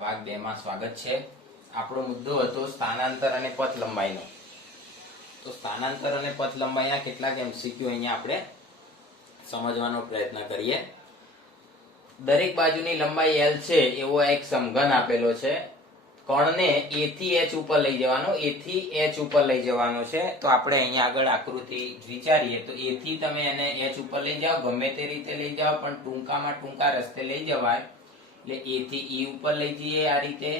ભાગ 2 માં સ્વાગત છે। આપણો મુદ્દો હતો સ્થાનાંતર અને પથ લંબાઈનો। તો સ્થાનાંતર અને પથ લંબાઈના કેટલાક એમસીક્યુ અહીંયા આપણે સમજવાનો પ્રયત્ન કરીએ। દરેક બાજુની લંબાઈ l છે એવો એક સમઘન આપેલો છે। કણને a થી h ઉપર લઈ જવાનો, a થી h ઉપર લઈ જવાનો છે। તો આપણે અહીંયા આગળ આકૃતિ વિચારીએ તો a થી તમે એને h ઉપર લઈ જાઓ, ગમે તે રીતે લઈ જાઓ, પણ ટૂંકામાં ટૂંકા રસ્તે લઈ જવાય। એટલે a થી e ઉપર લઈ જઈએ આ રીતે,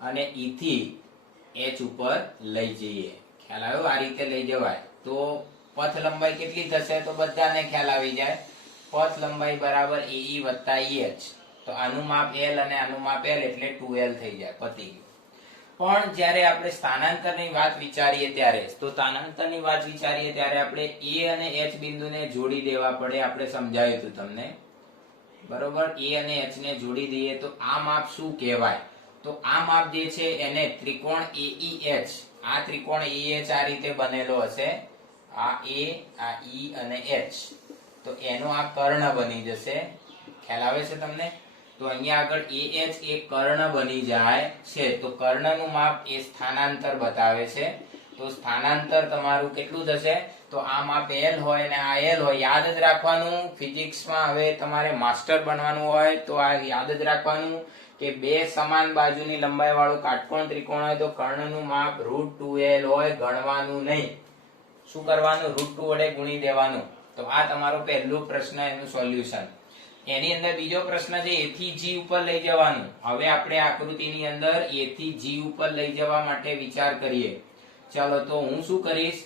અને e થી h ઉપર લઈ જઈએ। ખ્યાલ આવ્યો? આ રીતે લઈ જવાય તો પથ લંબાઈ કેટલી થશે? તો બધાને ખ્યાલ આવી જાય। પથ લંબાઈ બરાબર ae વત્તા eh। તો આનું માપ l અને આનું માપ l એટલે 2l થઈ જાય, પતી ગયું। પણ જ્યારે આપણે સ્થાનાંતરની વાત વિચારીએ ત્યારે આપણે a અને h બિંદુને જોડી દેવા પડે। આપણે સમજાવ્યું હતું તમને, બરોબર? a અને h ને જોડી દઈએ તો આ માપ શું કહેવાય? તો આ માપ જે છે એને ત્રિકોણ AEH, આ ત્રિકોણ AEH આ રીતે બનેલો હશે, આ a, આ e અને h, તો એનો આ કર્ણ બની જશે। ખ્યાલ આવે છે તમને? તો અહીંયા આગળ AH એ કર્ણ બની જાય છે। તો કર્ણનું માપ એ સ્થાનાંતર બતાવે છે। તો સ્થાનાંતર તમારું કેટલું થશે? તો આ માપ l હોય ને આ l હોય। યાદ જ રાખવાનું, ફિઝિક્સમાં હવે તમારે માસ્ટર બનવાનું હોય તો આ યાદ જ રાખવાનું કે બે સમાન બાજુની લંબાઈ વાળું કાટકોણ ત્રિકોણ હોય તો કર્ણનું માપ √2l હોય, ગણવાનું નહીં। શું કરવાનું? √2 વડે ગુણી દેવાનું। તો આ તમારો પહેલો પ્રશ્ન, એનું સોલ્યુશન। એની અંદર બીજો પ્રશ્ન છે a થી g ઉપર લઈ જવાનું। હવે આપણે આકૃતિની અંદર a થી g ઉપર લઈ જવા માટે વિચાર કરીએ। ચાલો તો હું શું કરીશ?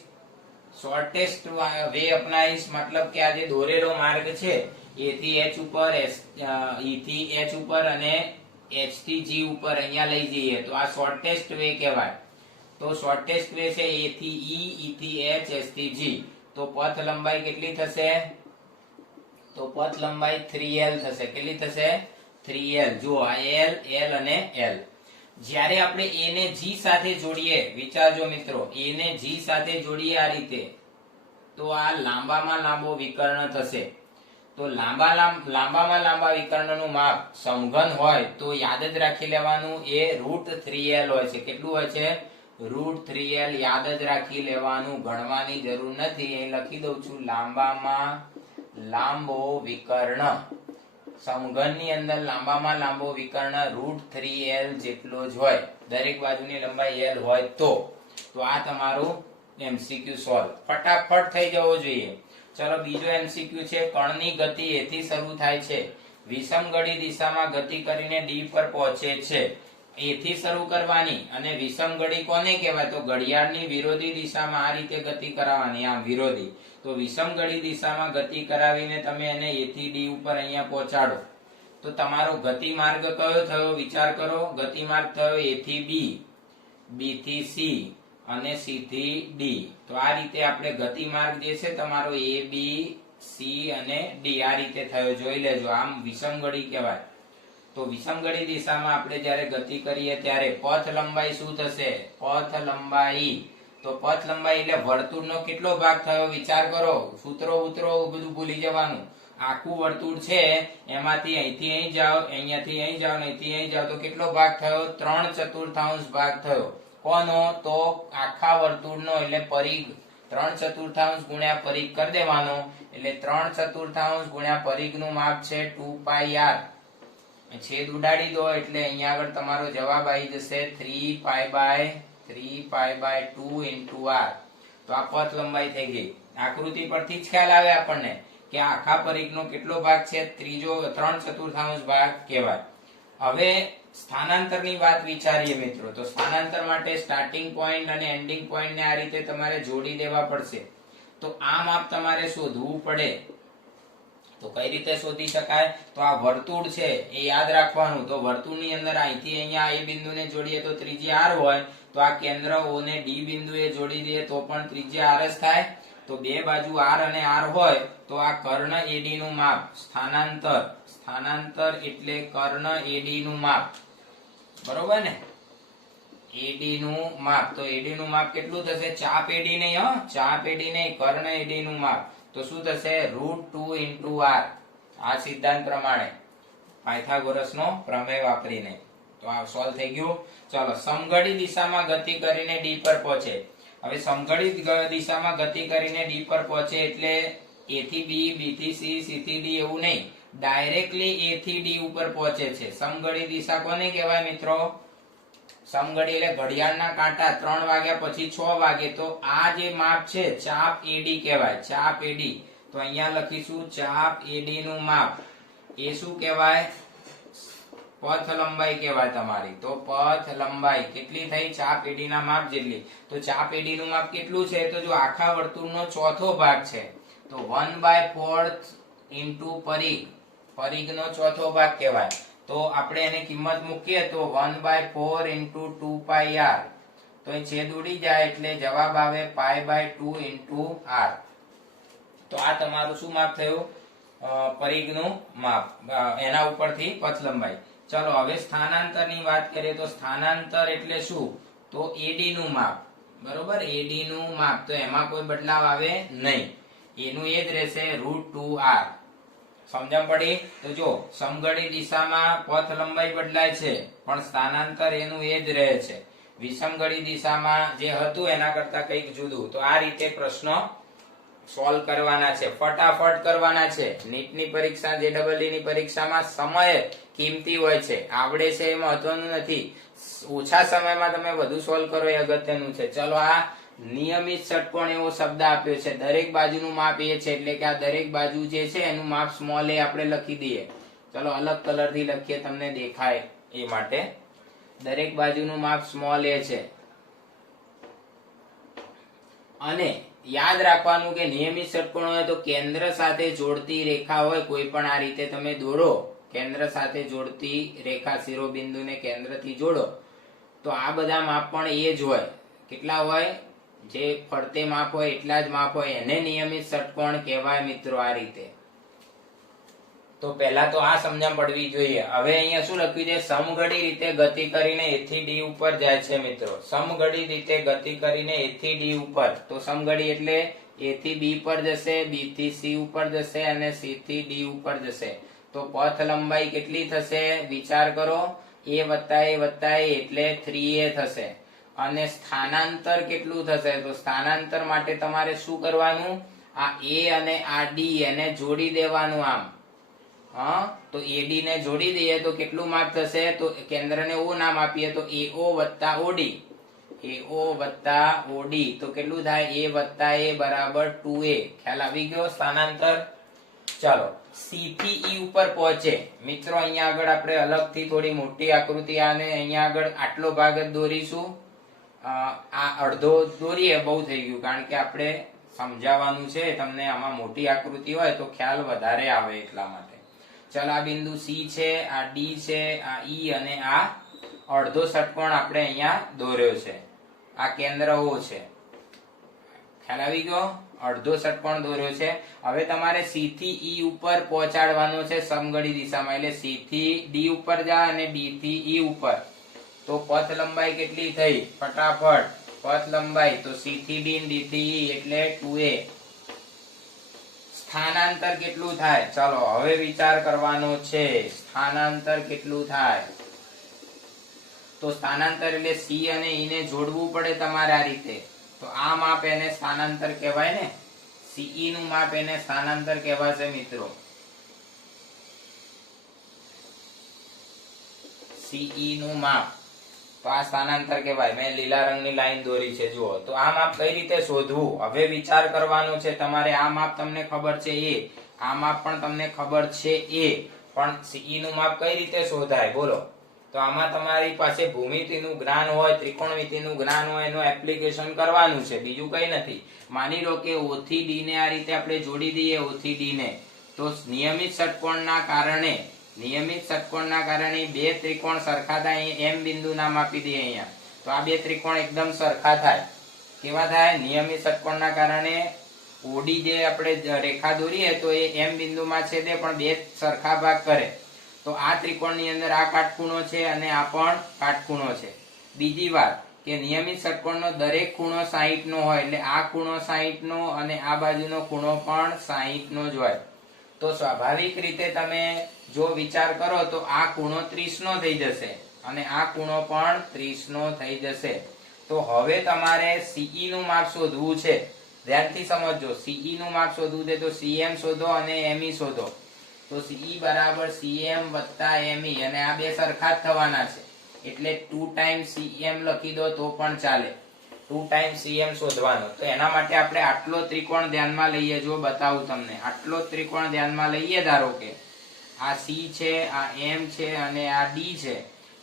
શોર્ટેસ્ટ વે અપનાવીશ, મતલબ કે આ જે દોરેલો માર્ગ છે a થી h ઉપર, e થી h ઉપર અને h થી g ઉપર અહીંયા લઈ જઈએ તો આ શોર્ટેસ્ટ વે કહેવાય। તો શોર્ટેસ્ટ વે છે a થી e થી h, h થી g। તો પથ લંબાઈ કેટલી થશે? તો પથ લંબાઈ 3l થશે। કેટલી થશે? 3l। જો આ l, l અને l। જ્યારે આપણે a ને g સાથે જોડીએ, વિચારજો મિત્રો, a ને g સાથે જોડીએ આ રીતે, તો આ લાંબામાં લાંબો વિકર્ણ થશે। તો લાંબામાં લાંબા વિકર્ણનું માપ સમઘન હોય તો યાદ જ રાખી લેવાનું, એ √3l હોય છે। કેટલું હોય છે? √3l યાદ જ રાખી લેવાનું, ગણવાની જરૂર નથી। અહીં લખી દઉં છું, લાંબામાં લાંબો વિકર્ણ, સમઘનની અંદર લાંબામાં લાંબો વિકર્ણ √3l જેટલો જ હોય, દરેક બાજુની લંબાઈ l હોય તો આ તમારું એમસીક્યુ સોલ્વ ફટાફટ થઈ જવો જોઈએ। ચલો બીજો એમસીક્યુ છે, કણની ગતિ a થી શરૂ થાય છે, વિષમગળી દિશામાં ગતિ કરીને d પર પહોંચે છે। a થી શરૂ કરવાની, અને વિષમગળી કોને કહેવાય? તો ઘડિયાળની વિરોધી દિશામાં આ રીતે ગતિ કરાવવાની, આમ વિરોધી। તો વિષમગળી દિશામાં ગતિ કરાવીને તમે એને a થી d ઉપર અહીંયા પહોંચાડો તો તમારો ગતિ માર્ગ કયો થયો? વિચાર કરો, ગતિ માર્ગ થયો a થી b, b થી c અને c થી d। તો આ રીતે આપણે ગતિ માર્ગ જે છે તમારો a, b, c અને d આ રીતે થયો, જોઈ લેજો, આમ વિષમગળી કહેવાય। તો વિષમગળી દિશામાં આપણે જ્યારે ગતિ કરીએ ત્યારે પથ લંબાઈ શું થશે? પથ લંબાઈ, તો પથ લંબાઈ એટલે વર્તુળનો કેટલો ભાગ થયો? વિચાર કરો, સૂત્રો બધું ભૂલી જવાનું। આખું વર્તુળ છે એમાંથી અહીંથી અહીં જાઓ, અહીંયાથી અહીં જાઓ, અહીંથી અહીં જાઓ, તો કેટલો ભાગ થયો? 3/4 ભાગ થયો। કોનો? તો આખા વર્તુળનો, એટલે પરિઘ 3/4 ગુણ્યા પરિઘ કરી દેવાનો, એટલે 3/4 ગુણ્યા પરિઘનું માપ છે 2πr। છેદ ઉડાડી દો એટલે અહીંયા આગળ તમારો જવાબ આવી જશે 3π/2 into r। તો આ પથ લંબાઈ થઈ ગઈ। આકૃતિ પરથી જ ખ્યાલ આવે આપણને કે આખા પરિઘનો કેટલો ભાગ છે? 3/4 ભાગ કહેવાય। હવે સ્થાનાંતરની વાત વિચારીએ મિત્રો, તો સ્થાનાંતર માટે સ્ટાર્ટિંગ પોઈન્ટ અને એન્ડિંગ પોઈન્ટ ને આ રીતે તમારે જોડી દેવા પડશે। તો આ માપ તમારે શોધવું પડે। તો કઈ રીતે શોધી શકાય? તો આ વર્તુળ છે એ યાદ રાખવાનું। તો વર્તુળની અંદર અહીંથી અહીંયા એ બિંદુને જોડીએ તો ત્રિજ્યા r હોય, તો આ કેન્દ્ર o ને d બિંદુએ જોડી દઈએ તો પણ ત્રિજ્યા r જ થાય। તો બે બાજુ r અને r હોય તો આ કર્ણ AD નું માપ, સ્થાનાંતર એટલે કર્ણ AD નું માપ, બરોબર ને? AD નું માપ, તો AD નું માપ કેટલું થશે? ચાપ AD નહીં, ચાપ AD નહીં, કર્ણ AD નું માપ। તો શું થશે? √2 into r। આ સિદ્ધાંત પ્રમાણે, પાયથાગોરસનો પ્રમેય વાપરીને। તો આ સોલ્વ થઈ ગયું. ચલો, સમઘડી દિશામાં ગતિ કરીને ડી પર પહોંચે. હવે સમઘડી દિશામાં ગતિ કરીને ડી પર પહોંચે એટલે એ થી બી, બી થી સી, સી થી ડી એવું નહીં, ડાયરેક્ટલી એ થી ડી ઉપર પહોંચે છે. સમઘડી દિશા કોને કહેવાય મિત્રો? સમઘડી એટલે ઘડિયાળના કાંટા 3 વાગ્યા પછી 6 વાગે, તો આ જે માપ છે ચાપ એડી કહેવાય. ચાપ એડી, તો અહીંયા લખીશું ચાપ એડી નું માપ. એ શું કહેવાય? પથ લંબાઈ કહેવાય તમારી. તો પથ લંબાઈ કેટલી થઈ? ચાપ એડી ના માપ જેટલી. તો ચાપ એડી નું માપ કેટલું છે? તો જો આખા વર્તુળનો ચોથો ભાગ છે તો 1/4 ઇન્ટુ પરિઘ, પરિઘનો ચોથો ભાગ કહેવાય. તો આપણે એને કિંમત મૂકીએ તો 1/4 ઇન્ટુ 2πr, તો એ છેદ ઉડી જાય એટલે જવાબ આવે π/2 ઇન્ટુ r. તો આ તમારું શું માપ થયું? પરિઘનું માપ, એના ઉપરથી પથ લંબાઈ. ચલો હવે સ્થાનાંતરની વાત કરીએ તો સ્થાનાંતર એટલે શું? તો એડી નું માપ, બરોબર? એડી નું માપ, તો એમાં કોઈ બદલાવ આવે નહીં, એનું એ જ રહેશે √2r. સમજણ પડી? તો જો સમઘડી દિશામાં પથ લંબાઈ બદલાય છે પણ સ્થાનાંતર એનું એ જ રહે છે. વિષમઘડી દિશામાં જે હતું એના કરતા કંઈક જુદું. તો આ રીતે પ્રશ્ન સોલ્વ કરવાના છે, ફટાફટ કરવાના છે. નીટની પરીક્ષા, JEE ની પરીક્ષામાં સમય કિંમતી હોય છે, આવડે છે એ મહત્વનું નથી, ઓછા સમયમાં તમે વધુ સોલ્વ કરો એ અગત્યનું છે. ચલો, આ નિયમિત ષટકોણ એવો શબ્દ આપ્યો છે, દરેક બાજુનું માપ એ છે એટલે કે આ દરેક બાજુ જે છે એનું માપ સ્મોલ એ આપણે લખી દઈએ. ચલો અલગ કલર થી લખીએ, તમને દેખાય એ માટે. દરેક બાજુનું માપ સ્મોલ એ છે. અને યાદ રાખવાનું કે નિયમિત ષટકોણ હોય તો કેન્દ્ર સાથે જોડતી રેખા હોય, કોઈ પણ આ રીતે તમે દોરો, કેન્દ્ર સાથે જોડતી રેખા, શિરોબિંદુને કેન્દ્રથી જોડો, તો આ બધા માપ પણ એ જ હોય. કેટલા હોય? જે ફરતે માપ હોય એટલા જ માપ હોય, એને નિયમિત ષટકોણ કહેવાય મિત્રો. આ રીતે તો પહેલા તો આ સમજણ પડવી જોઈએ. હવે અહીંયા શું લખ્યું છે? સમઘડી રીતે ગતિ કરીને એ થી ડી ઉપર જાય છે મિત્રો. સમઘડી રીતે ગતિ કરીને એ થી ડી ઉપર, તો સમઘડી એટલે એ થી બી પર જશે, બી થી સી ઉપર જશે અને સી થી ડી ઉપર જશે. તો પથ લંબાઈ કેટલી થશે? વિચાર કરો, a વત્તા a વત્તા a એટલે 3a થશે. અને સ્થાનાંતર કેટલું થશે? તો સ્થાનાંતર માટે તમારે શું કરવાનું? આ a અને આ d એને જોડી દેવાનું. આમ તો AD ને જોડી દઈએ તો કેટલું માપ થશે? તો કેન્દ્રને O નામ આપીએ તો AO વત્તા OD, AO વત્તા OD, તો કેટલું થાય? A વત્તા A બરાબર 2A. ખ્યાલ આવી ગયો? સ્થાનાંતર. ચાલો, C થી E ઉપર પહોંચે મિત્રો. અહીંયા આગળ આપણે અલગથી થોડી મોટી આકૃતિ, આને અહીંયા આગળ આટલો ભાગ જ દોરીશું. આ અડધો દોરીએ, બહુ થઈ ગયું, કારણ કે આપણે સમજાવવાનું છે તમને. આમાં મોટી આકૃતિ હોય તો ખ્યાલ વધારે આવે એટલા માટે. ચાલ, આ બિંદુ C છે, આ D છે, આ E અને આ અડધો ષટકોણ આપણે અહીંયા દોર્યો છે. આ કેન્દ્ર O છે. ખ્યાલ આવી ગયો? અડધો ષટકોણ દોર્યો છે. હવે તમારે C થી E ઉપર પહોંચાડવાનો છે સમઘડી દિશામાં. એટલે C થી D ઉપર જા અને D થી E ઉપર. તો પથ લંબાઈ કેટલી થઈ? ફટાફટ પથ લંબાઈ, તો C થી D, D થી E એટલે 2A. સ્થાનાંતર કેટલું થાય? ચાલો હવે વિચાર કરવાનો છે, સ્થાનાંતર કેટલું થાય? તો સ્થાનાંતર એટલે C અને E ને જોડવું પડે તમારે આ રીતે. તો આ માપ એને સ્થાનાંતર કહેવાય ને. CE નું માપ એને સ્થાનાંતર કહેવાશે મિત્રો. CE નું માપ, તો આ સ્થાનાંતર કહેવાય. મેં લીલા રંગની લાઈન દોરી છે, જુઓ. તો આ માપ કઈ રીતે શોધવું? હવે વિચાર કરવાનો છે તમારે. આ માપ તમને ખબર છે એ, આ માપ પણ તમને ખબર છે એ, પણ CE નું માપ કઈ રીતે શોધાય બોલો? તો આમાં તમારી પાસે ભૂમિતિનું જ્ઞાન હોય, ત્રિકોણમિતિનું જ્ઞાન હોય, એનું એપ્લિકેશન કરવાનું છે, બીજું કઈ નથી. માની લો કે O થી D ને આ રીતે આપણે જોડી દઈએ, O થી D ને, તો નિયમિત ષટકોણના કારણે બે ત્રિકોણ સરખા થાય. M બિંદુ નામ આપી દઈએ અહીંયા. તો આ બે ત્રિકોણ એકદમ સરખા થાય. કેવા થાય? નિયમિત ષટકોણના કારણે OD જે આપણે રેખા દોરીએ તો એ M બિંદુમાં છેદે પણ બે સરખા ભાગ કરે. તો આ ત્રિકોણની અંદર આ કાટખૂણો છે અને આ પણ કાટખૂણો છે. બીજી વાત કે નિયમિત ષટકોણનો દરેક ખૂણો 60 નો હોય, એટલે આ ખૂણો 60 નો અને આ બાજુનો ખૂણો પણ 60 નો જ હોય. તો સ્વાભાવિક રીતે તમે જો વિચાર કરો તો આ ખૂણો 30 નો થઈ જશે અને આ ખૂણો પણ 30 નો થઈ જશે. તો હવે તમારે CE નું માપ શોધવું છે. ધ્યાનથી સમજજો, CE નું માપ શોધવું છે તો CM શોધો અને ME શોધો. તો CE બરાબર CM વત્તા ME, અને આ બે સરખા જ થવાના છે એટલે 2 ટાઈમ્સ CM લખી દો તો પણ ચાલે. 2 ટાઈમ્સ CM શોધવાનો. તો એના માટે આપણે આટલો ત્રિકોણ ધ્યાનમાં લઈએ. જો બતાવું તમને, આટલો ત્રિકોણ ધ્યાનમાં લઈએ. ધારો કે આ C છે, આ M છે અને આ D છે.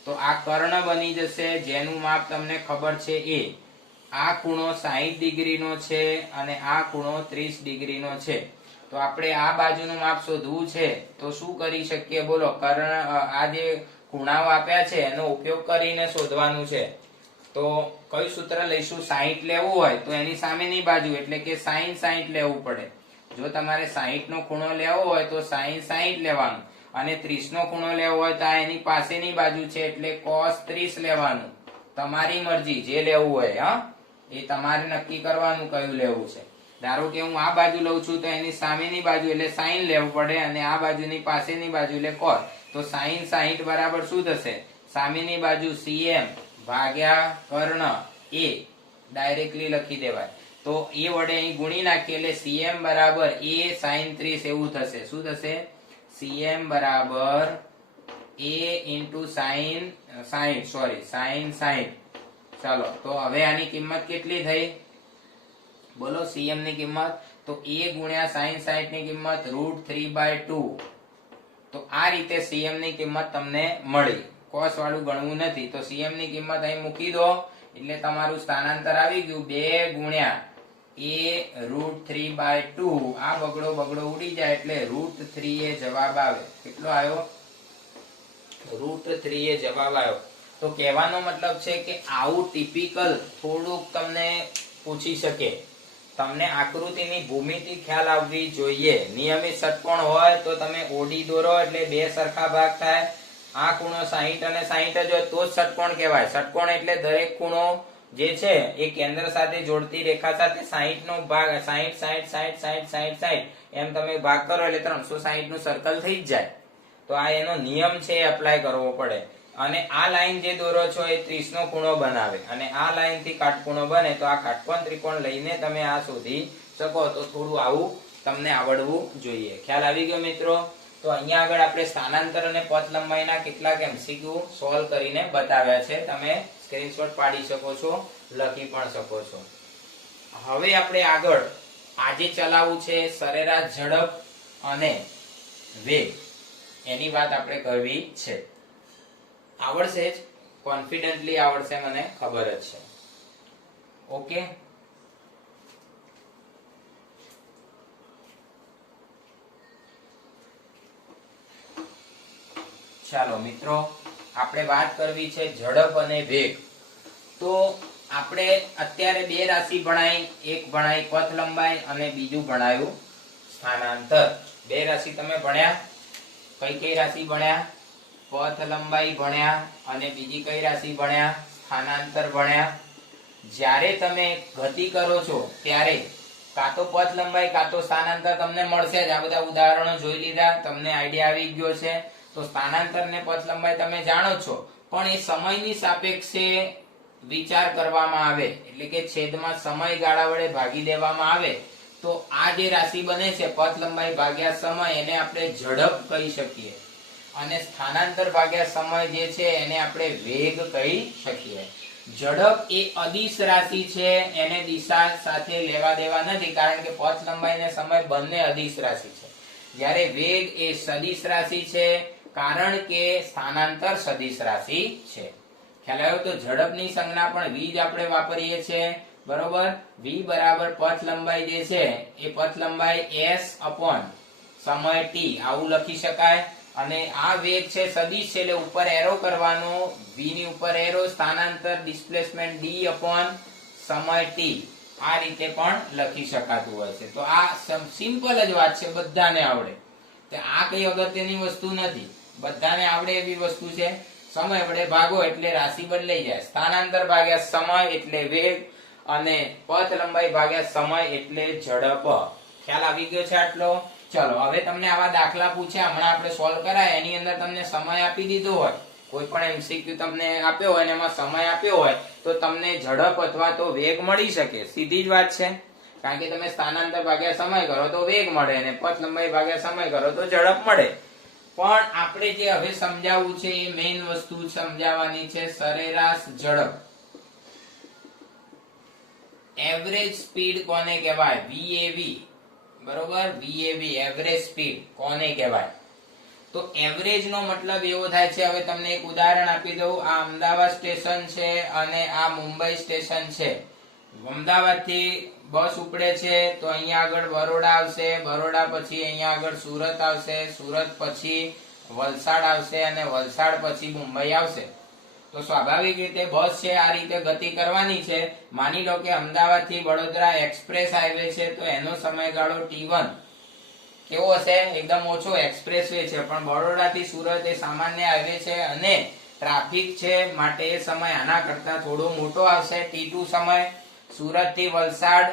તો આ કર્ણ બની જશે જેનું માપ તમને ખબર છે એ. આ ખૂણો 60 ડિગ્રીનો છે અને આ ખૂણો 30 ડિગ્રીનો છે. તો આપણે આ બાજુનું માપ શોધવું છે તો શું કરી શકીએ બોલો? કર્ણ, આ જે ખૂણાઓ આપ્યા છે એનો ઉપયોગ કરીને શોધવાનું છે. તો કયું સૂત્ર લઈશું? 60 લેવું હોય તો એની સામેની બાજુ એટલે કે sin 60 લેવું પડે. જો તમારે 60 નો ખૂણો લેવો હોય તો sin 60 લેવાનું, અને 30 નો ખૂણો લેવો હોય તો આ એની પાસેની બાજુ છે એટલે cos 30 લેવાનું. તમારી મરજી, જે લેવું હોય. હા, એ તમારે નક્કી કરવાનું કયું લેવું છે. ધારો કે હું આ બાજુ લઉં છું તો એની સામેની બાજુ એટલે sin લેવું પડે, અને આ બાજુની પાસેની બાજુ એટલે cos. તો sin 60 બરાબર શું થશે? સામેની બાજુ cm ભાગ્યા કર્ણ એ ડાયરેક્ટલી લખી દેવાય. તો એ વડે અહીં ગુણી નાખીએ એટલે cm બરાબર a sin 30 એવું થશે. શું થશે? cm બરાબર a into sin 60. ચાલો, તો હવે આની કિંમત કેટલી થઈ બોલો? cm ની કિંમત તો a ગુણ્યા sin 60 ની કિંમત √3/2. તો આ રીતે cm ની કિંમત તમને મળી. cos વાળું ગણવું નથી. તો cm ની કિંમત અહીં મૂકી દો એટલે તમારું સ્થાનાંતર આવી ગયું 2 ગુણ્યા a √3/2. આ બગડો ઉડી જાય એટલે √3 એ જવાબ આવે. કેટલો આવ્યો? √3 એ જવાબ આવ્યો. તો કહેવાનો મતલબ છે કે આવું ટિપિકલ થોડુંક તમને પૂછી શકે. તમને આકૃતિની ભૂમિતિ ખ્યાલ આવવી જોઈએ. નિયમિત ષટકોણ હોય તો તમે ઓડી દોરો એટલે બે સરખા ભાગ થાય. આ ખૂણો 60 અને 60 જ હોય તો જ ષટકોણ કહેવાય. ષટકોણ એટલે દરેક ખૂણો જે છે એ કેન્દ્ર સાથે જોડતી રેખા સાથે 60 નો ભાગ 60 એમ તમે ભાગ કરો એટલે 360 નું સર્કલ થઈ જ જાય. તો આ એનો નિયમ છે, એપ્લાય કરવો પડે. અને આ લાઈન જે દોરો છો એ 30 નો ખૂણો બનાવે, અને આ લાઈન થી કાટખૂણો બને. તો આ કાટકોણ ત્રિકોણ લઈને તમે આ શોધી શકો. તો થોડું આવું તમને આવડવું જોઈએ. ખ્યાલ આવી ગયો મિત્રો? તો અહીંયા આગળ આપણે સ્થાનાંતર અને પથ લંબાઈના કેટલાક MCQ સોલ્વ કરીને બતાવ્યા છે. તમે સ્ક્રીનશોટ પાડી શકો છો, લખી પણ શકો છો. હવે આપણે આગળ આજે ચલાવવું છે સરેરાશ ઝડપ અને વેગ. એની વાત આપણે કરવી છે. આવડશે જ, કોન્ફિડન્ટલી આવડશે, મને ખબર જ છે. ઓકે, ચાલો મિત્રો, આપણે વાત કરવી છે ઝડપ અને વેગ. તો આપણે અત્યારે બે રાશિ ભણાઈ. એક ભણાઈ પથ લંબાઈ અને બીજું ભણાયું સ્થાનાંતર. બે રાશિ તમે ભણ્યા. કઈ રાશિ ભણ્યા? પથ લંબાઈ ભણ્યા અને બીજી કઈ રાશિ ભણ્યા? સ્થાનાંતર ભણ્યા. જ્યારે તમે ગતિ કરો છો ત્યારે કાં તો પથ લંબાઈ કાં તો સ્થાનાંતર તમને મળશે જ. આ બધા ઉદાહરણો જોઈ લીધા, તમને આઈડિયા આવી ગયો છે. તો સ્થાનાંતર ને પથ લંબાઈ તમે જાણો છો, પણ એ સમયની સાપેક્ષે વિચાર કરવામાં આવે એટલે કે છેદમાં સમયગાળા વડે ભાગી દેવામાં આવે. તો આ જે રાશિ બને છે પથ લંબાઈ ભાગ્યા સમય, એને આપણે ઝડપ કહી શકીએ. અને સ્થાનાંતર ભાગ્યા સમય જે છે એને આપણે વેગ કહી શકીએ. ઝડપ એ અદિશ રાશિ છે, એને દિશા સાથે લેવા દેવા નથી, કારણ કે પથ લંબાઈ અને સમય બંને અદિશ રાશિ છે. જ્યારે વેગ એ સદિશ રાશિ છે, કારણ કે સ્થાનાંતર સદિશ રાશિ છે. ખ્યાલ આવ્યો? તો ઝડપની સંજ્ઞા પણ v જ આપણે વાપરીએ છીએ, બરોબર? v બરાબર પથ લંબાઈ જે છે એ પથ લંબાઈ s અપોન સમય t આવું લખી શકાય. અને આ વેગ છે સદિશ છે એટલે ઉપર એરો કરવાનો, v ની ઉપર એરો, સ્થાનાંતર ડિસ્પ્લેસમેન્ટ d અપોન સમય t. આ રીતે પણ લખી શકાતું હોય છે. તો આ સિમ્પલ જ વાત છે, બધાને આવડે. તો આ કઈ અગત્યની વસ્તુ નથી, બધાને આવડે એવી વસ્તુ છે. સમય વડે ભાગો એટલે રાશિ બદલાઈ જાય. સ્થાનાંતર ભાગ્યા સમય એટલે વેગ, અને પથ લંબાઈ ભાગ્યા સમય એટલે ઝડપ. ખ્યાલ આવી ગયો છે આટલો? ચલો, હવે તમને આવા દાખલા પૂછ્યા, હમણાં આપણે સોલ્વ કરાય, એની અંદર તમને સમય આપી દીધો હોય કોઈ પણ એમસીક્યુ તમને આપ્યો હોય અને એમાં સમય આપ્યો હોય તો તમને ઝડપ અથવા તો વેગ મળી શકે, સીધી જ વાત છે. કારણ કે તમે સ્થાનાંતર ભાગ્યા સમય કરો તો વેગ મળે અને પથ લંબાઈ ભાગ્યા સમય કરો તો ઝડપ મળે. પણ આપણે જે હવે સમજાવવું છે એ મેઇન વસ્તુ સમજાવવાની છે, સરેરાશ ઝડપ. એવરેજ સ્પીડ કોને કહેવાય? VAV, બરોબર? VAV એવરેજ સ્પીડ કોને કહેવાય? તો એવરેજ નો મતલબ એવો થાય છે, હવે તમને એક ઉદાહરણ આપી દઉં. આ અમદાવાદ સ્ટેશન છે અને આ મુંબઈ સ્ટેશન છે. અમદાવાદ થી બસ ઉપડે છે તો અહીંયા આગળ બરોડા આવશે, બરોડા પછી અહીંયા આગળ સુરત આવશે, સુરત પછી વલસાડ આવશે અને વલસાડ પછી મુંબઈ આવશે. તો સ્વાભાવિક રીતે બસ છે આ રીતે ગતિ કરવાની છે. માની લો કે અમદાવાદ થી વડોદરા એક્સપ્રેસ હાઈવે છે તો એનો સમયગાળો T1 કેવો હશે? એકદમ ઓછો. એક્સપ્રેસ વે છે, પણ બરોડા થી સુરત એ સામાન્ય હાઈવે છે અને ટ્રાફિક છે માટે એ સમય આના કરતા થોડો મોટો આવશે, T2 સમય. સુરત થી વલસાડ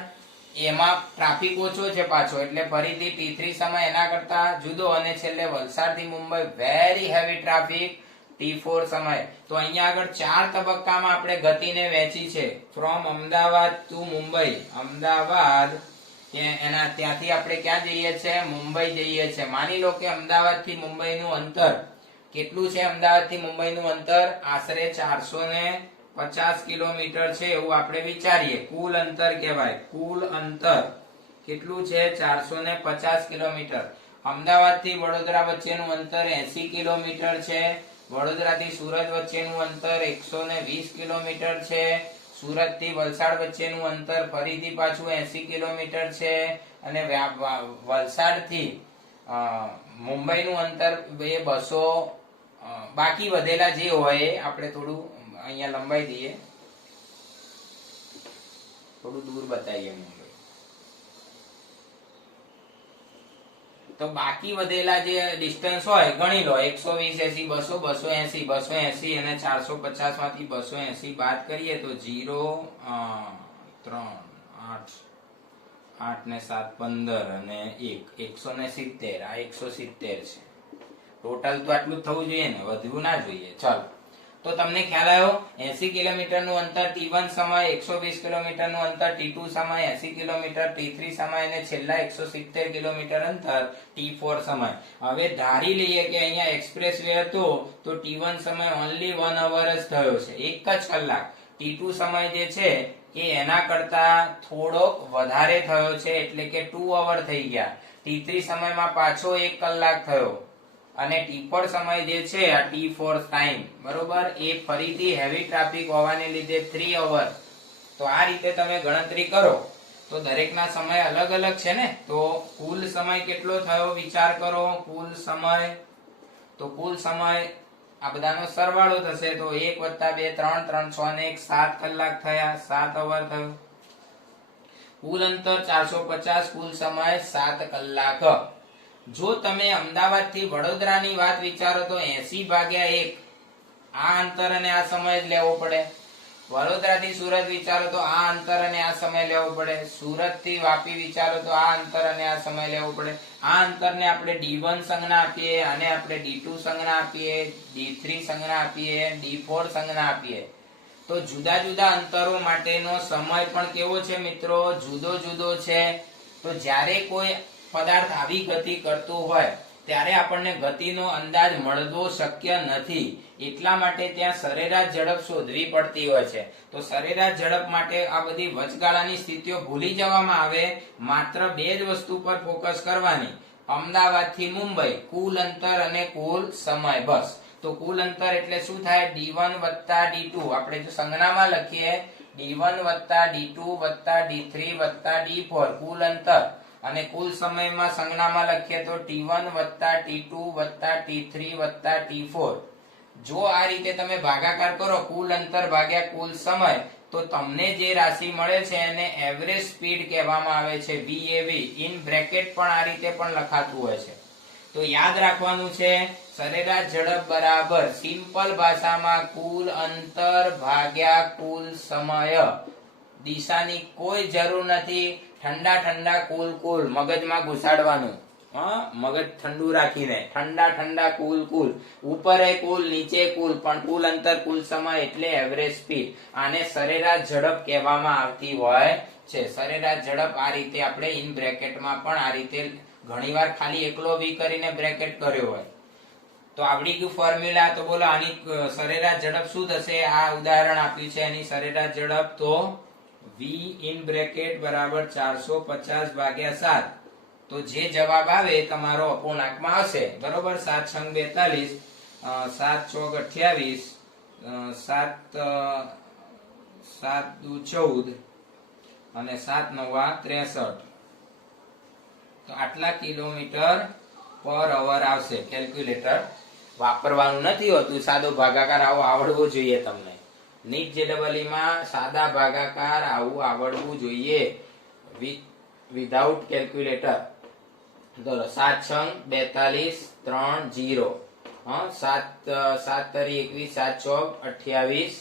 એમાં ટ્રાફિક ઓછો છે પાછો, એટલે ફરીથી T3 સમય એના કરતા જુદો. અને છેલ્લે વલસાડ થી Mumbai very heavy traffic, T4 સમય. તો અહીંયા આગળ 4 તબક્કામાં આપણે ગતિને વહેંચી છે. From Ahmedabad to Mumbai. અમદાવાદ એના ત્યાંથી આપણે ક્યાં જઈએ છીએ? મુંબઈ જઈએ છીએ. માની લો કે અમદાવાદ થી મુંબઈ નું અંતર કેટલું છે? અમદાવાદ થી મુંબઈ નું અંતર આશરે 450 કિલોમીટર છે એવું આપણે વિચારીએ. કુલ અંતર કહેવાય. કુલ અંતર કેટલું છે? 450 કિલોમીટર. અમદાવાદ થી વડોદરા વચ્ચેનું અંતર 80 કિલોમીટર છે. વડોદરા થી સુરત વચ્ચેનું અંતર 120 કિલોમીટર છે. સુરત થી વલસાડ વચ્ચેનું અંતર ફરીથી પાછું 80 કિલોમીટર છે. અને વલસાડ થી મુંબઈ નું અંતર 200. બાકી વધેલા જે હોય આપણે થોડું અહીંયા લંબાઈ દઈએ, થોડું દૂર બતાવીએ મુંબઈ. તો બાકી વધેલા જે ડિસ્ટન્સ હોય ગણી લો. 120, 80, 200, 280, 280 અને 450 માંથી 280 બાદ કરીએ તો 0, 3, 8, 8 ને 7, 15 અને 1, 170. આ 170 છે. ટોટલ તો આટલું થવું જોઈએ ને, વધવું ના જોઈએ. ચાલો, તો તમને ખ્યાલ આવ્યો. 80 કિલોમીટર નું અંતર T1 સમય, 120 કિલોમીટર નું અંતર T2 સમય, 80 કિલોમીટર T3 સમય અને છેલ્લા 170 કિલોમીટર અંતર T4 સમય. હવે ધારી લઈએ કે અહીંયા એક્સપ્રેસ વે હતો તો T1 સમય ઓનલી 1 અવર જ થયો છે, 1 જ કલાક. T2 સમય જે છે એ એના કરતા થોડોક વધારે થયો છે, એટલે કે 2 અવર થઈ ગયા. T3 સમયમાં પાછો 1 કલાક થયો અને T4 સમય જે છે આ T4 ટાઈમ, બરોબર, એ ફરીથી હેવી ટ્રાફિક હોવાને લીધે 3 અવર. તો આ રીતે તમે ગણતરી કરો તો દરેકના સમય અલગ અલગ છે ને. તો કુલ સમય કેટલો થયો વિચાર કરો. કુલ સમય, તો કુલ સમય આ બધાનો સરવાળો થશે તો 1 + 2 3, 3, 6 ને 1 7 કલાક થયા, 7 અવર થયો. કુલ અંતર 450, કુલ સમય 7 કલાક. જો તમે અમદાવાદ થી વડોદરાની વાત વિચારો તો 80/1 આ અંતર અને આ સમય જ લેવો પડે. વડોદરા થી સુરત વિચારો તો આ અંતર અને આ સમય લેવો પડે. સુરત થી વાપી વિચારો તો આ અંતર અને આ સમય લેવો પડે. આ અંતરને આપણે D1 સંજ્ઞા આપીએ અને આપણે D2 સંજ્ઞા આપીએ, D3 સંજ્ઞા આપીએ, D4 સંજ્ઞા આપીએ. તો જુદા જુદા અંતરો માટેનો સમય પણ કેવો છે મિત્રો? જુદો જુદો છે. તો જ્યારે કોઈ પદાર્થ આવી ગતિ કરતું હોય ત્યારે આપણને ગતિનો અંદાજ મળવો શક્ય નથી. એટલા માટે ત્યાં સરેરાશ ઝડપ શોધવી પડતી હોય છે. તો સરેરાશ ઝડપ માટે આ બધી વચગાળાની સ્થિતિઓ ભૂલી જવામાં આવે. માત્ર 2 જ વસ્તુ પર ફોકસ કરવાની, અમદાવાદ થી મુંબઈ, કુલ અંતર અને કુલ સમય, બસ. તો કુલ અંતર એટલે શું થાય? D1 + D2. આપણે જો સંજ્ઞામાં લખીએ D1 + D2 + D3 + D4 કુલ અંતર. અને કુલ સમયમાં સંજ્ઞામાં લખીએ તો T1 + T2 + T3 + T4. જો આ રીતે તમે ભાગાકાર કરો કુલ અંતર ભાગ્યા કુલ સમય, તો તમને જે રાશિ મળે છે એને એવરેજ સ્પીડ કહેવામાં આવે છે, VAV. ઇન બ્રેકેટ પણ આ રીતે પણ લખાતું હોય છે. તો યાદ રાખવાનું છે, સરેરાશ ઝડપ બરાબર સિમ્પલ ભાષામાં કુલ અંતર ભાગ્યા કુલ સમય. દિશાની કોઈ જરૂર નથી. ઠંડા કુલ મગજમાં ઘુસાડવાનું. મગજ ઠંડુ રાખીને ઠંડા ઠંડા કુલ કુલ ઉપર કુલ નીચે કુલ પણ કુલ અંતર કુલ સમય એટલે એવરેજ સ્પીડ. આને સરેરાશ ઝડપ કહેવામાં આવતી હોય છે. સરેરાશ ઝડપ આ રીતે આપણે ઇન બ્રેકેટમાં પણ આ રીતે ઘણીવાર ખાલી એકલો v કરીને બ્રેકેટ કર્યો હોય તો આવડી ગયું ફોર્મ્યુલા. તો બોલો આની સરેરાશ ઝડપ શું થશે? આ ઉદાહરણ આપ્યું છે એની સરેરાશ ઝડપ તો v ઇન બ્રેકેટ બરાબર 450 ભાગ્યા 7. તો જે જવાબ આવે તમારો અપૂર્ણાંકમાં હશે. બરોબર. 7 છંગ 42, 7 ચોક 28, 7 દુ 14 અને 7 નવા 63. તો આટલા કિલોમીટર પર અવર આવશે. કેલ્ક્યુલેટર વાપરવાનું નથી હોતું. સાદો ભાગાકાર આવો આવડવો જોઈએ તમને. નીટ JEE માં સાદા ભાગાકાર આવું આવડવું જોઈએ વિધાઉટ કેલ્ક્યુલેટર. તો 7 છંગ 42 3 0, 7 તરી 21, 7 ચોક 28,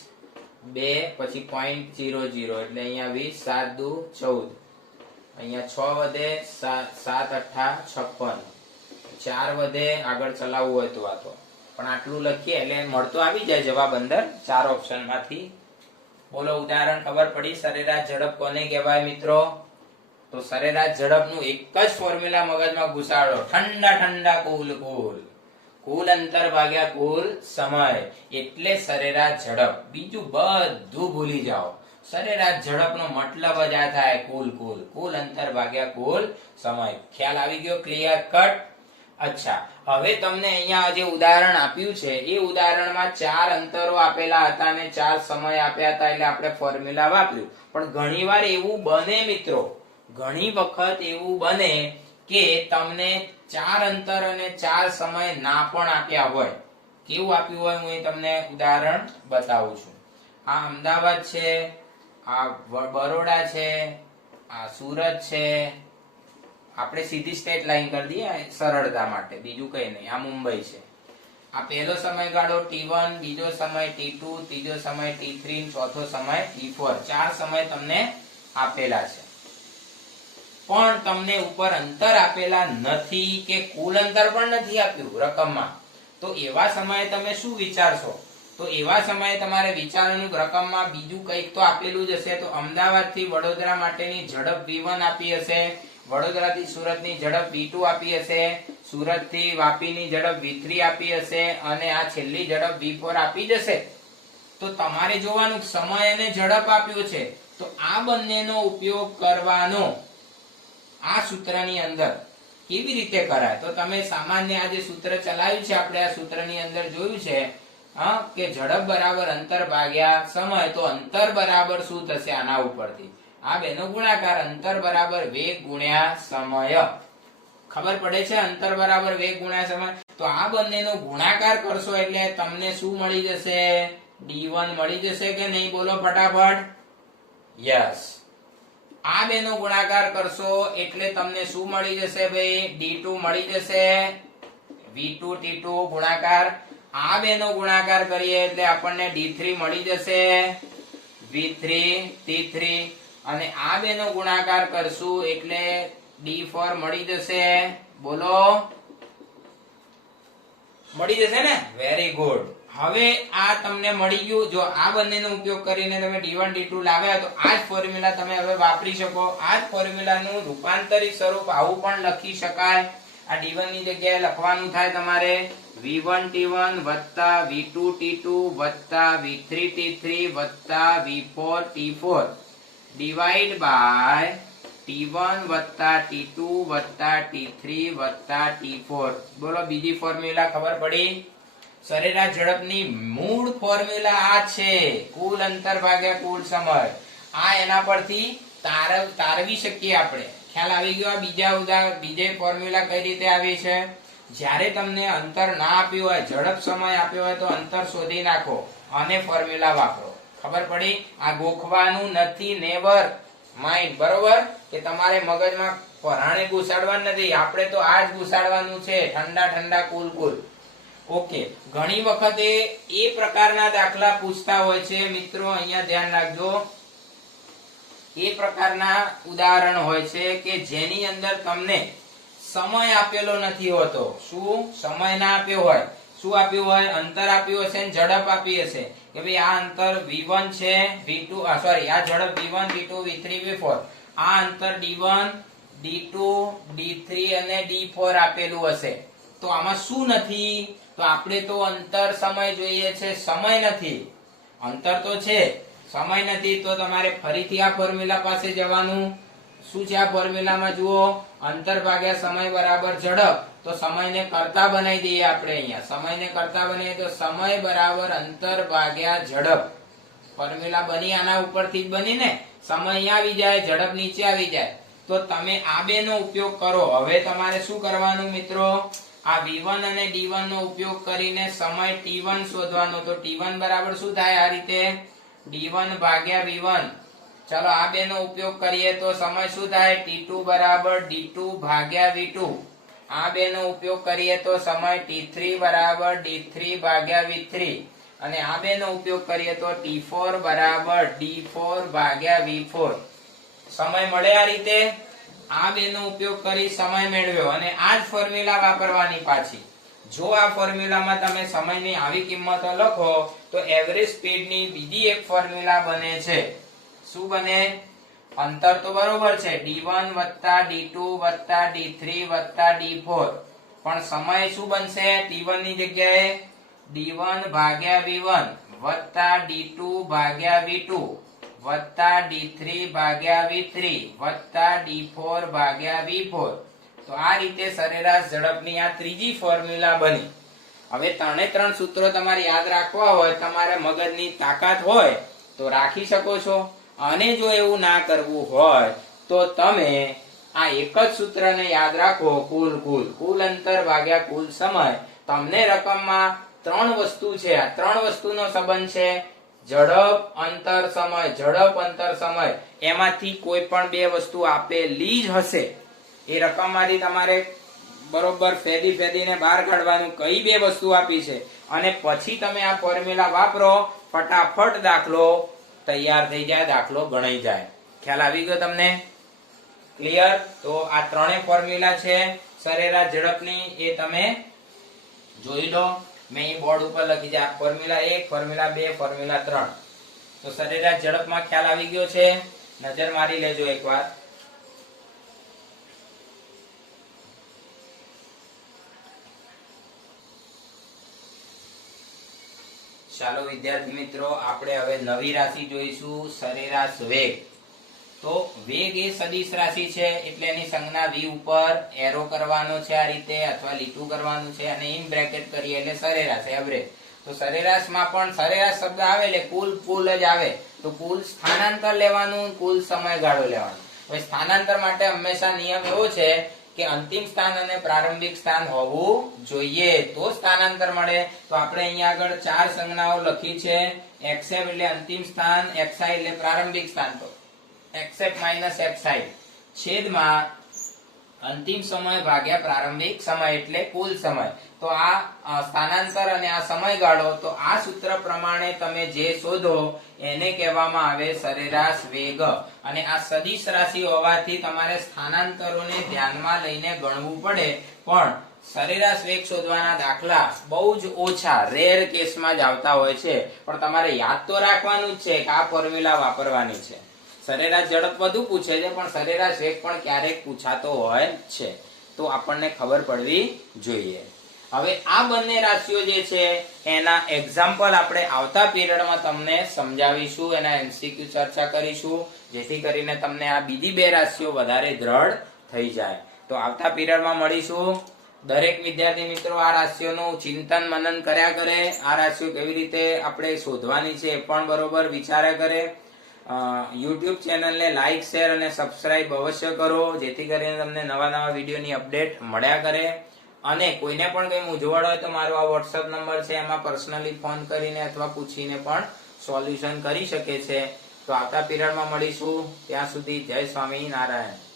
2 પછી .00 એટલે અહીંયા 20, 7 દુ 14, અહીંયા 6 વધે 7 8 56, 4 વધે આગળ ચલાવવું હોય તો આ તો પણ આટલું લખીએ એટલે મળતો આવી જાય જવાબ અંદર 4 ઓપ્શન માંથી. બોલો ઉદાહરણ ખબર પડી? સરેરાશ ઝડપ કોને કહેવાય મિત્રો? તો સરેરાશ ઝડપનું એક જ ફોર્મ્યુલા મગજમાં ઘુસાડો. ઠંડા ઠંડા કુલ કુલ કુલ અંતર ભાગ્યા કુલ સમય એટલે સરેરાશ ઝડપ. બીજું બધું ભૂલી જાઓ. સરેરાશ ઝડપનો મતલબ જ આ થાય કુલ કુલ કુલ અંતર ભાગ્યા કુલ સમય. ખ્યાલ આવી ગયો? Clear cut? અચ્છા, હવે તમને અહીંયા જે ઉદાહરણ આપ્યું છે એ ઉદાહરણમાં 4 અંતરો આપેલા હતા અને 4 સમય આપ્યા હતા એટલે આપણે ફોર્મ્યુલા વાપર્યું. પણ ઘણીવાર એવું બને મિત્રો, ઘણી વખત એવું બને કે તમને 4 અંતર અને 4 સમય ના પણ આપ્યા હોય. કેવું આપ્યું હોય હું તમને ઉદાહરણ બતાવું છું. આ અમદાવાદ છે, આ બરોડા છે, આ સુરત છે. આપણે સીધી સ્ટ્રેટ લાઈન કરી દઈએ સરળતા માટે, બીજું કઈ નહીં. આ મુંબઈ છે. આ પહેલો સમયગાળો T1, બીજો સમય T2, ત્રીજો સમય T3, ચોથો સમય T4. 4 સમય તમને આપેલા છે પણ તમને ઉપર અંતર આપેલા નથી કે કુલ અંતર પણ નથી આપ્યું રકમમાં. તો એવા સમયે તમે શું વિચારશો? તો એવા સમયે તમારે વિચારવાનું રકમમાં બીજું કંઈક તો આપેલું જ હશે. તો અમદાવાદ થી વડોદરા માટેની ઝડપ v1 આપી હશે, વડોદરા થી સુરત ની ઝડપ v2 આપી હશે, સુરત થી વાપી ની ઝડપ v3 આપી હશે અને આ છેલ્લી ઝડપ v4 આપી જશે. તો તમારે જોવાનું સમય અને ઝડપ આપ્યો છે તો આ બંનેનો ઉપયોગ કરવાનો આ સૂત્રની અંદર કેવી રીતે કરાય? તો તમે સામાન્ય આ જે સૂત્ર ચલાવ્યું છે આપણે આ સૂત્રની અંદર જોયું છે કે ઝડપ બરાબર અંતર ભાગ્યા સમય. તો અંતર બરાબર શું થશે? આના ઉપરથી આ બેનો ગુણાકાર. અંતર બરાબર વેગ ગુણ્યા સમય. ખબર પડે છે? અંતર બરાબર વેગ ગુણ્યા સમય. તો આ બંનેનો ગુણાકાર કરશો એટલે તમને શું મળી જશે? D1 મળી જશે કે નહીં? બોલો ફટાફટ. યસ. આ બેનો ગુણાકાર કરશો એટલે તમને શું મળી જશે ભાઈ? D2 મળી જશે. V2 T2 ગુણાકાર. આ બેનો ગુણાકાર કરીએ એટલે આપણને D3 મળી જશે, V3 T3 અને આ બેનો ગુણાકાર કરશું એટલે D4 મળી જશે. બોલો મળી જશે ને? Very good. હવે આ તમને મળી ગયું. જો આ બંનેનો ઉપયોગ કરીને તમે D1 D2 લાવ્યા તો આ જ ફોર્મ્યુલા તમે હવે વાપરી શકો. આ જ ફોર્મ્યુલાનું રૂપાંતરિત સ્વરૂપ આવું પણ લખી શકાય. આ D1 ની જગ્યાએ લખવાનું થાય તમારે V1 T1 વત્તા V2 T2 વત્તા V3 T3 વત્તા V4 T4 divide by T1 વત્તા T2 વત્તા T3 વત્તા T4. બોલો બીજી ફોર્મ્યુલા ખબર પડી? સરેરાશ ઝડપની મૂળ ફોર્મ્યુલા આ છે કુલ અંતર ભાગ્યા કુલ સમય. આ એના પરથી તારવી શકીએ આપણે. ખ્યાલ આવી ગયો? બીજે ફોર્મ્યુલા કઈ રીતે આવી છે? જ્યારે તમને અંતર ના આપ્યું હોય, ઝડપ સમય આપ્યો હોય તો અંતર શોધી નાખો અને ફોર્મ્યુલા વાપરો. ખબર પડી? આ ગોખવાનું નથી. Never mind. બરોબર? કે તમારે મગજમાં પરાણે ઘુસાડવાનું નથી. આપણે તો આ જ ઘુસાડવાનું છે. ઠંડા ઠંડા કુલ કુલ. ઓકે. ઘણી વખતે એ પ્રકારના દાખલા પૂછતા હોય છે મિત્રો, અહીંયા ધ્યાન રાખજો. એ પ્રકારના ઉદાહરણ હોય છે કે જેની અંદર તમને સમય આપેલો નથી હોતો. શું? સમય ના આપ્યો હોય. શું આપ્યું હોય? અંતર આપ્યું હશે ને ઝડપ આપી હશે કે ભાઈ આ અંતર v1 છે, v2 સોરી આ ઝડપ v1 v2 v3 v4, આ અંતર d1 d2 d3 અને d4 આપેલું હશે. તો આમાં શું નથી? તો આપણે તો અંતર સમય જોઈએ છે, સમય નથી. અંતર તો છે, સમય નથી. તો તમારે ફરીથી આ ફોર્મ્યુલા પાસે જવાનું. શું છે આ ફોર્મ્યુલામાં? જુઓ, અંતર ભાગ્યા સમય બરાબર ઝડપ. તો સમયને કરતા બનાવી દઈએ આપણે અહીંયા. સમયને કરતા બનાવીએ તો સમય બરાબર અંતર ભાગ્યા ઝડપ. ફોર્મ્યુલા બની આના ઉપરથી જ બની ને. સમય અહીંયા આવી જાય, ઝડપ નીચે આવી જાય. તો તમે આ બે નો ઉપયોગ કરો. હવે તમારે શું કરવાનું મિત્રો? આ v1 અને d1 નો ઉપયોગ કરીને સમય t1 શોધવાનો. તો t1 બરાબર શું થાય? આ રીતે d1 ભાગ્યા v1. ચાલો આ બે નો ઉપયોગ કરીએ તો સમય શું થાય? t2 બરાબર d2 ભાગ્યા v2. આ બે નો ઉપયોગ કરીએ તો સમય t3 બરાબર d3 ભાગ્યા v3. અને આ બે નો ઉપયોગ કરીએ તો t4 બરાબર d4 ભાગ્યા v4. સમય મળે આ રીતે. આ બે નો ઉપયોગ કરી સમય મેળવ્યો અને આ જ ફોર્મ્યુલા વાપરવાની પાછી. જો આ ફોર્મ્યુલામાં તમે સમયની આવી કિંમતો લખો તો એવરેજ સ્પીડની બીજી એક ફોર્મ્યુલા બને છે. શું બને? અંતર તો બરોબર છે d1 d2 d3 d4, પણ સમય શું બનશે? t1 ની જગ્યાએ d1 ભાગ્યા v1 d2 ભાગ્યા v2 d3 ભાગ્યા v3 d4 ભાગ્યા v4. તો આ રીતે સરેરાશ ઝડપની આ ત્રીજી ફોર્મ્યુલા બની. હવે ત્રણે ત્રણ સૂત્રો તમારે યાદ રાખવા હોય, તમારે મગજની તાકાત હોય તો રાખી શકો છો. અને જો એવું ના કરવું હોય તો તમે આ એક જ સૂત્રને યાદ રાખો, કુલ અંતર ભાગ્યા કુલ સમય. તમને રકમમાં ત્રણ વસ્તુ છે, આ ત્રણ વસ્તુનો સંબંધ છે. ઝડપ અંતર સમય, ઝડપ અંતર સમય. એમાંથી કોઈ પણ બે વસ્તુ આપેલી જ હશે. એ રકમમાંથી તમારે બરોબર ફેદીને બહાર કાઢવાનું કઈ બે વસ્તુ આપી છે, અને પછી તમે આ ફોર્મ્યુલા વાપરો, ફટાફટ દાખલો તૈયાર થઈ જાય, દાખલો ગણાઈ જાય. ખ્યાલ આવી ગયો તમને? ક્લિયર? તો આ ત્રણેય ફોર્મ્યુલા છે સરેરાશ ઝડપની, એ તમે જોઈ લો. મેં અહીં બોર્ડ ઉપર લખી છે ફોર્મ્યુલા 1, ફોર્મ્યુલા 2, ફોર્મ્યુલા 3. તો સરેરાશ ઝડપમાં ખ્યાલ આવી ગયો છે? નજર મારી લેજો એકવાર. ચાલો વિદ્યાર્થી મિત્રો, આપણે હવે નવી રાશિ જોઈશું, સરેરાશ વેગ. તો વેગ એ સદિશ રાશિ છે એટલે એની સંજ્ઞા v ઉપર એરો કરવાનો છે આ રીતે, અથવા લીટું કરવાનું છે, અને ઇન બ્રેકેટ કરીએ એટલે સરેરાશ, એવરેજ. તો સરેરાશમાં પણ સરેરાશ શબ્દ આવે એટલે કુલ જ આવે. તો કુલ સ્થાનાંતર લેવાનું, કુલ સમયગાળો લેવાનો. હવે સ્થાનાંતર માટે હંમેશા નિયમ એવો છે કે અંતિમ સ્થાન અને પ્રારંભિક સ્થાન હોવું જોઈએ તો સ્થાનાંતર મળે. તો આપણે અહીંયા આગળ ચાર સંજ્ઞાઓ લખી છે. xf એટલે અંતિમ સ્થાન, xi એટલે પ્રારંભિક સ્થાન. તો xf xi છેદમાં અંતિમ સમય ભાગ્યા પ્રારંભિક સમય એટલે કુલ સમય. તો આ સ્થાનાંતર અને આ સમયગાળો. તો આ સૂત્ર પ્રમાણે તમે જે શોધો એને કહેવામાં આવે સરેરાશ વેગ. અને આ સદિશ રાશિ હોવાથી તમારે સ્થાનાંતરોને ધ્યાનમાં લઈને ગણવું પડે, પણ સરેરાશ વેગ શોધવાના દાખલા બહુ જ ઓછા, રેર કેસમાં જ આવતા હોય છે. પણ તમારે યાદ તો રાખવાનું જ છે કે આ ફોર્મ્યુલા વાપરવાની છે. સરેરાશ ઝડપ વધુ પૂછે છે, પણ સરેરાશ વેગ પણ ક્યારેક પૂછાતો હોય છે. તો આપણને ખબર પડવી જોઈએ. હવે આ બંને રાશિઓ જે છે એના એક્ઝામ્પલ આપણે આવતા પીરિયડમાં તમને સમજાવીશું, એના એમસીક્યુ ચર્ચા કરીશું, જેથી કરીને તમને આ બીજી બે રાશિઓ વધારે દ્રઢ થઈ જાય. તો આવતા પીરિયડમાં મળીશું. દરેક વિદ્યાર્થી મિત્રો આ રાશિઓનું ચિંતન મનન કર્યા કરે, આ રાશિઓ કેવી રીતે આપણે શોધવાની છે એ પણ બરોબર વિચાર્યા કરે. યુટ્યુબ ચેનલને લાઈક, શેર અને સબસ્ક્રાઇબ અવશ્ય કરો, જેથી કરીને તમને નવા વિડીયોની અપડેટ મળ્યા કરે. અને કોઈને પણ કઈ મૂંઝવણ હોય તો મારો આ વોટ્સઅપ નંબર છે, એમાં પર્સનલી ફોન કરીને અથવા પૂછીને પણ સોલ્યુશન કરી શકે છે. તો આવતા પીરિયડમાં મળીશું. ત્યાં સુધી જય સ્વામિનારાયણ.